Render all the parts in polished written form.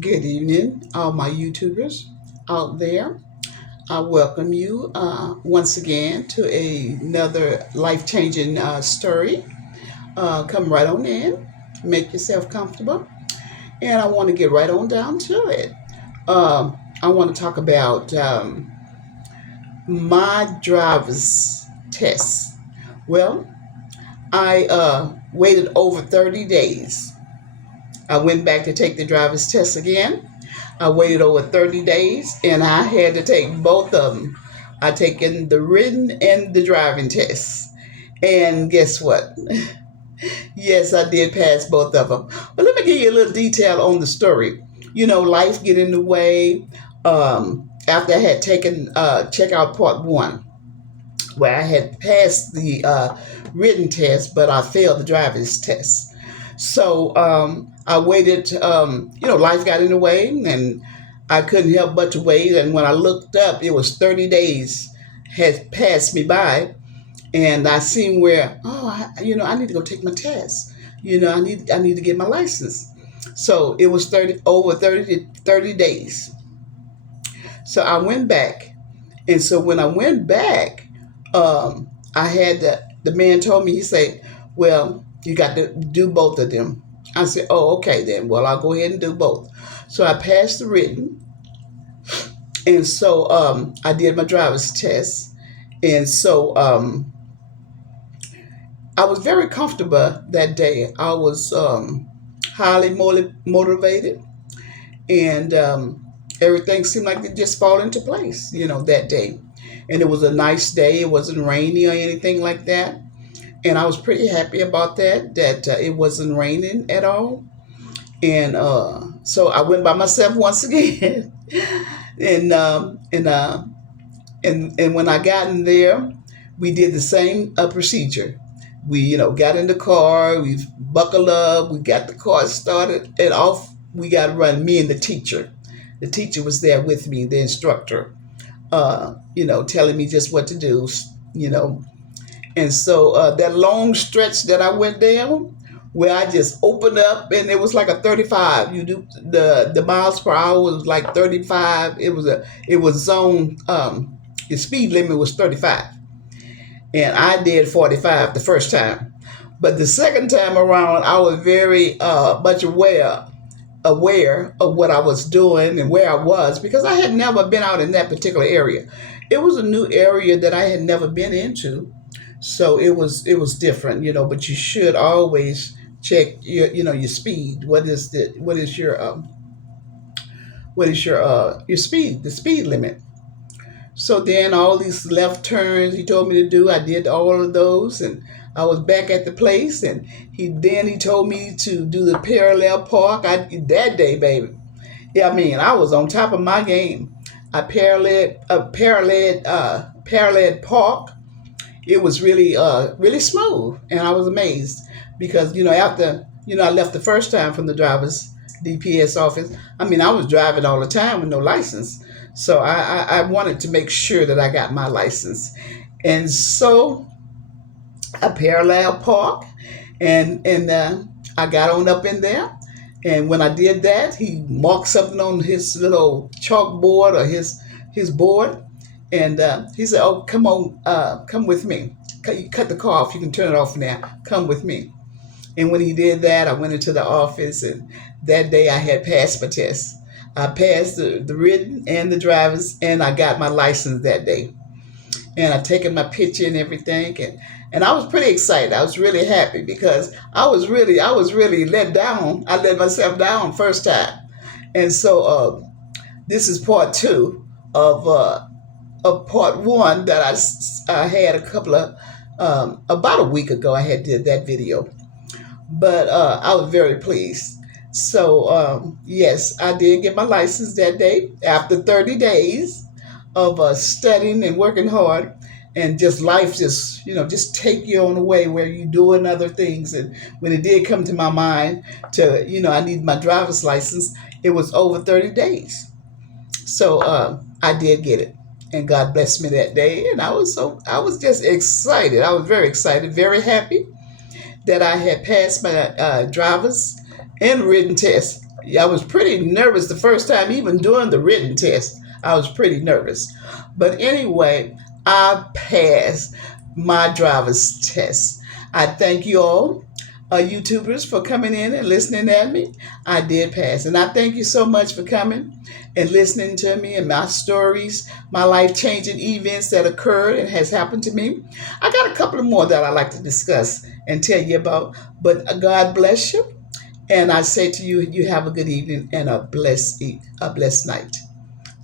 Good evening, all my YouTubers out there. I welcome you once again to another life changing story. Come right on in, make yourself comfortable, and I want to get right on down to it. I want to talk about my driver's test. Well, I waited over 30 days. I went back to take the driver's test again. I waited over 30 days and I had to take both of them. I taken the written and the driving test. And guess what? Yes, I did pass both of them. But let me give you a little detail on the story. Life get in the way. After I had taken check out part one, where I had passed the written test, but I failed the driver's test. So I waited. Life got in the way, and I couldn't help but to wait. And when I looked up, it was 30 days had passed me by, and I seen where I need to go take my test. I need to get my license. So it was 30 days. So I went back, and so when I went back, I had the man told me, he said, well, you got to do both of them. I said, oh, okay then. Well, I'll go ahead and do both. So I passed the written, and so I did my driver's test, and so I was very comfortable that day. I was highly motivated, and everything seemed like it just fall into place, that day. And it was a nice day. It wasn't rainy or anything like that. And I was pretty happy about that it wasn't raining at all. And so I went by myself once again. and and when I got in there, we did the same procedure. We got in the car, we buckled up, we got the car started, and off we got to run. Me and the teacher. The teacher was there with me, the instructor, telling me just what to do, you know. And so that long stretch that I went down, where I just opened up, and it was like a 35. You do the miles per hour was like 35. It was zone. The speed limit was 35, and I did 45 the first time. But the second time around, I was very much aware of what I was doing and where I was, because I had never been out in that particular area. It was a new area that I had never been into, so it was different, But you should always check your speed. What is your speed, the speed limit. So then all these left turns he told me to do, I did all of those, and I was back at the place. And he told me to do the parallel park. That day, baby. Yeah, I mean, I was on top of my game. I parallel park. It was really smooth, and I was amazed because after I left the first time from the driver's DPS office. I mean, I was driving all the time with no license, so I wanted to make sure that I got my license, and so I parallel park, and I got on up in there. And when I did that, he marked something on his little chalkboard or his board, and he said, "Oh, come on, come with me. Cut the car off. You can turn it off now. Come with me." And when he did that, I went into the office, and that day I had passed my test. I passed the written and the driver's, and I got my license that day. And I taken my picture and everything, and I was pretty excited. I was really happy because I was really let down. I let myself down first time, and so this is part two of part one that I had a couple of about a week ago. I had did that video, but I was very pleased. So yes, I did get my license that day after 30 days of studying and working hard, and just life just take you on the way where you doing other things. And when it did come to my mind to I need my driver's license, it was over 30 days. So I did get it, and God blessed me that day, and I was just excited. I was very excited, very happy that I had passed my driver's, in written test. Yeah, I was pretty nervous the first time, even doing the written test. I was pretty nervous. But anyway, I passed my driver's test. I thank you all, YouTubers, for coming in and listening at me. I did pass. And I thank you so much for coming and listening to me and my stories, my life changing events that occurred and has happened to me. I got a couple of more that I like to discuss and tell you about. But God bless you. And I say to you, you have a good evening and a blessed night.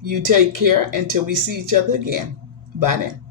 You take care until we see each other again. Bye now.